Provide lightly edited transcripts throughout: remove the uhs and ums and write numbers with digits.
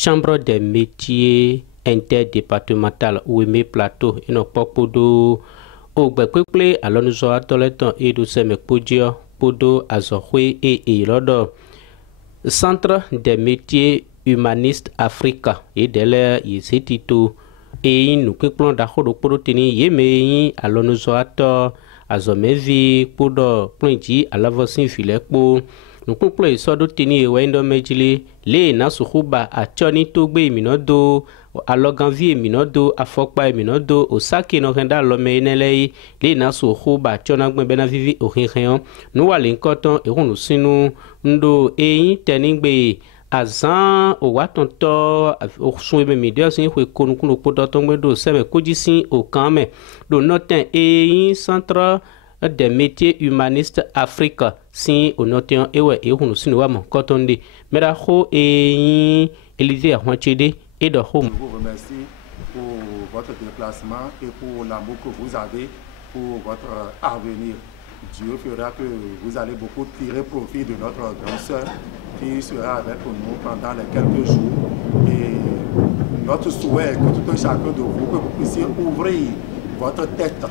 chambre des métiers interdépartementale Ouémé Plateau et non pas podo au Bekwekle à l'onzo atoleton et de seme podio podo azohwe et rodo centre des métiers humanistes Africa et de l'air yesitito et nous keklon d'ahodo podo teni yeme à l'onzo ato azomevi podo plinji à la voisin filekpo nous keklon isodo teni wendo mejili le nasuhuba a choni togbe minodo aloganvi minodo afokpa minodo osaki no renda lome nelei le nasu huba chona gbe bena vivi ohinhen no wale nkoton ehunu sinu ndo eyin teningbe azan o watonto osun ebe media sin hwe konukunu podoton gbedo seme kojisin okame do noten eyin centre des métiers humanistes Afrique si au notion ewe ehunu sinu wa mon kotonde mera ho eyin Élisée Ahouachede et de Home. Je vous remercie pour votre déplacement et pour l'amour que vous avez pour votre avenir. Dieu fera que vous allez beaucoup tirer profit de notre grande sœur qui sera avec nous pendant les quelques jours. Et notre souhait que tout un chacun de vous, que vous puissiez ouvrir votre tête,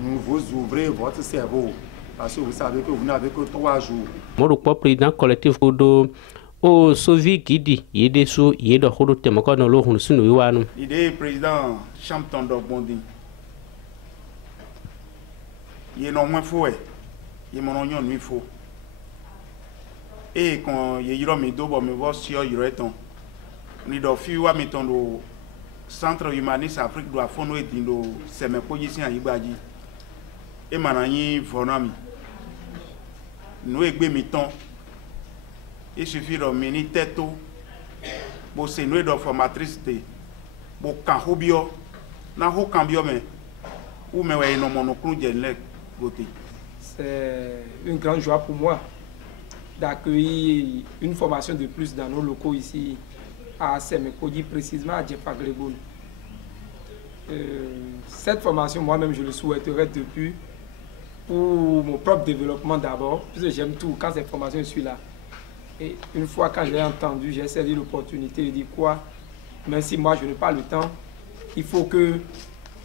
vous ouvrez votre cerveau, parce que vous savez que vous n'avez que 3 jours. Mon président collectif Odo o sovi gidi yede so yede hodo temako no lo hunu sunu yiwanu ide président Champton Bondi ye no mo fo ye mo no nyon mi fo e kon ye yiro mi do bo mi vo sio yiro eton ni do fi wa mi ton do centre humaniste Afrique do afono edindo seme position ayigbaji e mananyi fonami no egbe mi ton. Il suffit de mener tête pour se nouer de formatrice pour canhobio na ho cambio mais ou mais ouais non mon côté. C'est une grande joie pour moi d'accueillir une formation de plus dans nos locaux ici à Semekodi, précisément à Djepagleboun. Cette formation, moi-même, je le souhaiterais depuis pour mon propre développement d'abord, puisque j'aime tout. Quand cette formation, je suis là. Et une fois quand j'ai entendu, j'ai saisi l'opportunité de dire quoi, même si moi je n'ai pas le temps, il faut que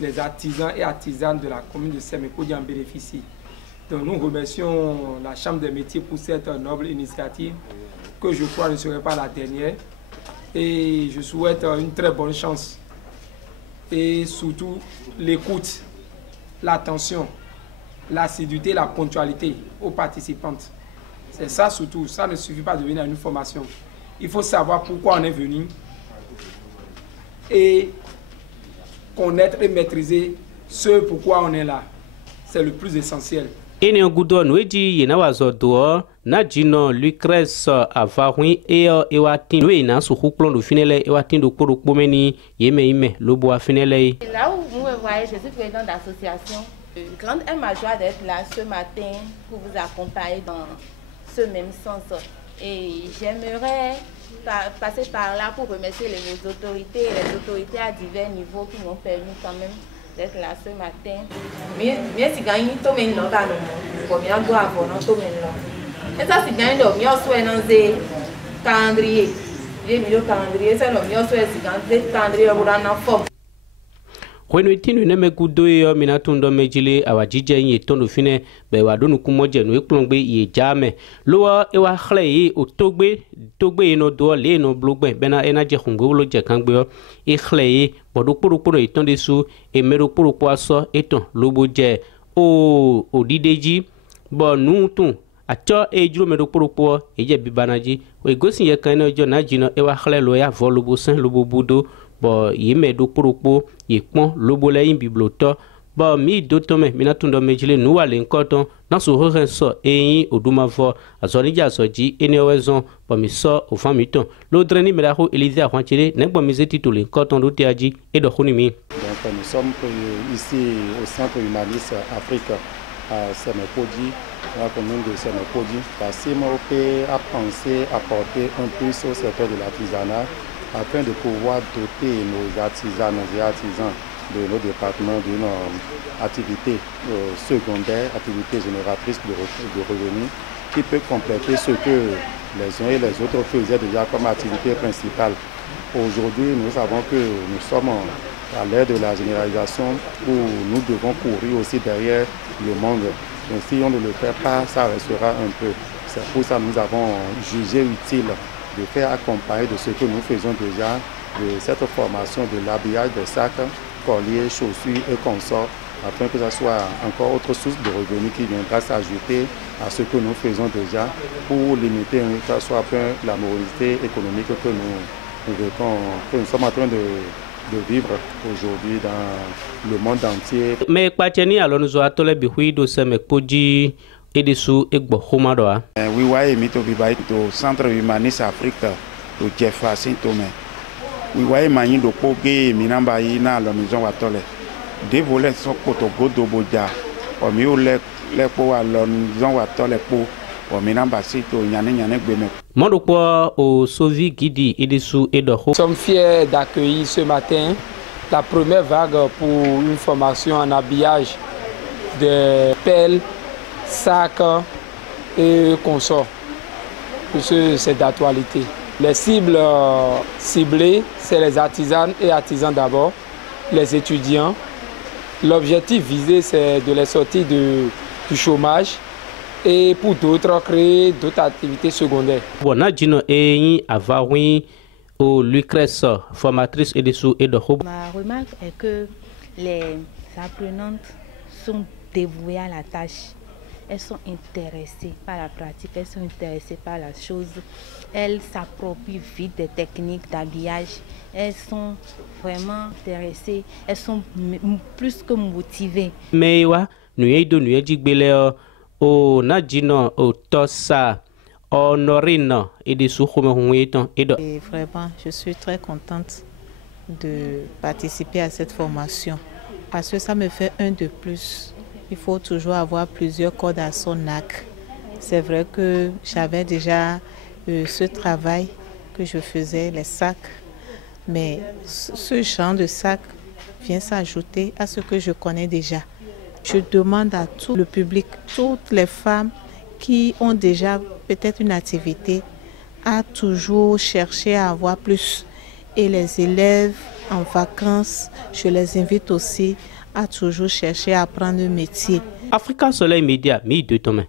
les artisans et artisanes de la commune de Semekodi en bénéficient. Donc nous remercions la Chambre des métiers pour cette noble initiative que je crois ne serait pas la dernière. Et je souhaite une très bonne chance et surtout l'écoute, l'attention, l'assiduité, la ponctualité aux participantes. C'est ça surtout, ça ne suffit pas de venir à une formation. Il faut savoir pourquoi on est venu et connaître et maîtriser ce pourquoi on est là. C'est le plus essentiel. Ene gudo nweji yena wazodo na jino Lucrèce avahui ewatin we na su huklon do finele ewatin do kporo kpomeni yeme lobo afinele. Là où vous me voyez, je suis président d'association. Grande est ma joie d'être là ce matin pour vous accompagner dans ce même sens. Et j'aimerais passer par là pour remercier les autorités à divers niveaux qui m'ont permis quand même d'être là ce matin. Bien si gagne tout men lo ba no ko mi agbo abo no to men lo. Et ça si gagne lo mi o so eno ze calendrier. Ye mi lo calendrier ça lo mi o so si gagne calendrier o na forme. Kwenu itinu neme kudo yo minatundo mejile awajije yin tondo fine be wadonu kumoje no eklongbe ye jame lowa ewa khle yi otogbe no do le no blogbe bena enaje khungbe lo je kangbe yo e khle yi bodu purupuru itonde su e meru purupu aso eton lobo je o odideji bo nutun acho e juro meru purupu e je bibanaji o egosin ye kan no jo na jino ewa khle lo ya volubo sen lobo budo bo yime do purukpo yekpon lobole yin bibloto bo mi do tome minatundo mejile nuwale nkoton na so horen so eyin odumavo azonija soji enewezon bo mi so ofamiton lodreni meraho Élisée Ahouachede negbo mizeti to le nkoton do tiaji e do khunimi. Donc nous sommes ici au centre humaniste Afrique à Semekodi, dans la commune de Semekodi, parce que moi a pensé apporter un plus au secteur de l'artisanat afin de pouvoir doter nos artisans de nos départements d'une activité secondaire, activité génératrice de revenus, qui peut compléter ce que les uns et les autres faisaient déjà comme activité principale. Aujourd'hui, nous savons que nous sommes à l'ère de la généralisation où nous devons courir aussi derrière le monde. Et si on ne le fait pas, ça restera un peu. C'est pour ça que nous avons jugé utile de faire accompagner de ce que nous faisons déjà, de cette formation de l'habillage des sacs, colliers, chaussures et consorts, afin que ce soit encore autre source de revenus qui viendra s'ajouter à ce que nous faisons déjà pour limiter que ce soit la morosité économique que nous sommes en train de vivre aujourd'hui dans le monde entier. Mais Pacheni alors nous avons les bihuis de ce mepoji et des sous et bohomadoa. Oui, ouais, mito bibai do Centre Humaniste Afrique do Jefferson Tomé. Oui, ouais, mani do poge minamba ina alors nous avons atolé. Des volets sont poto godo boja. O mi o le po alors nous avons atolé po. Au Sovi Guidi et des sous et de Nous sommes fiers d'accueillir ce matin la première vague pour une formation en habillage de pelles, sacs et consorts. C'est d'actualité. Les cibles ciblées, c'est les artisanes et artisans d'abord, les étudiants. L'objectif visé, c'est de les sortir du chômage et pour d'autres, créer d'autres activités secondaires. Ma remarque est que les apprenantes sont dévouées à la tâche. Elles sont intéressées par la pratique, elles sont intéressées par la chose. Elles s'approprient vite des techniques d'habillage. Elles sont vraiment intéressées, elles sont plus que motivées. O Nadjino, o Tossa, o Norina et des sous-humains. Et vraiment, je suis très contente de participer à cette formation parce que ça me fait un de plus. Il faut toujours avoir plusieurs cordes à son arc. C'est vrai que j'avais déjà ce travail que je faisais, les sacs, mais ce genre de sac vient s'ajouter à ce que je connais déjà. Je demande à tout le public, toutes les femmes qui ont déjà peut-être une activité, à toujours chercher à avoir plus. Et les élèves en vacances, je les invite aussi à toujours chercher à apprendre un métier. Africa Soleil Média, mis de Thomas.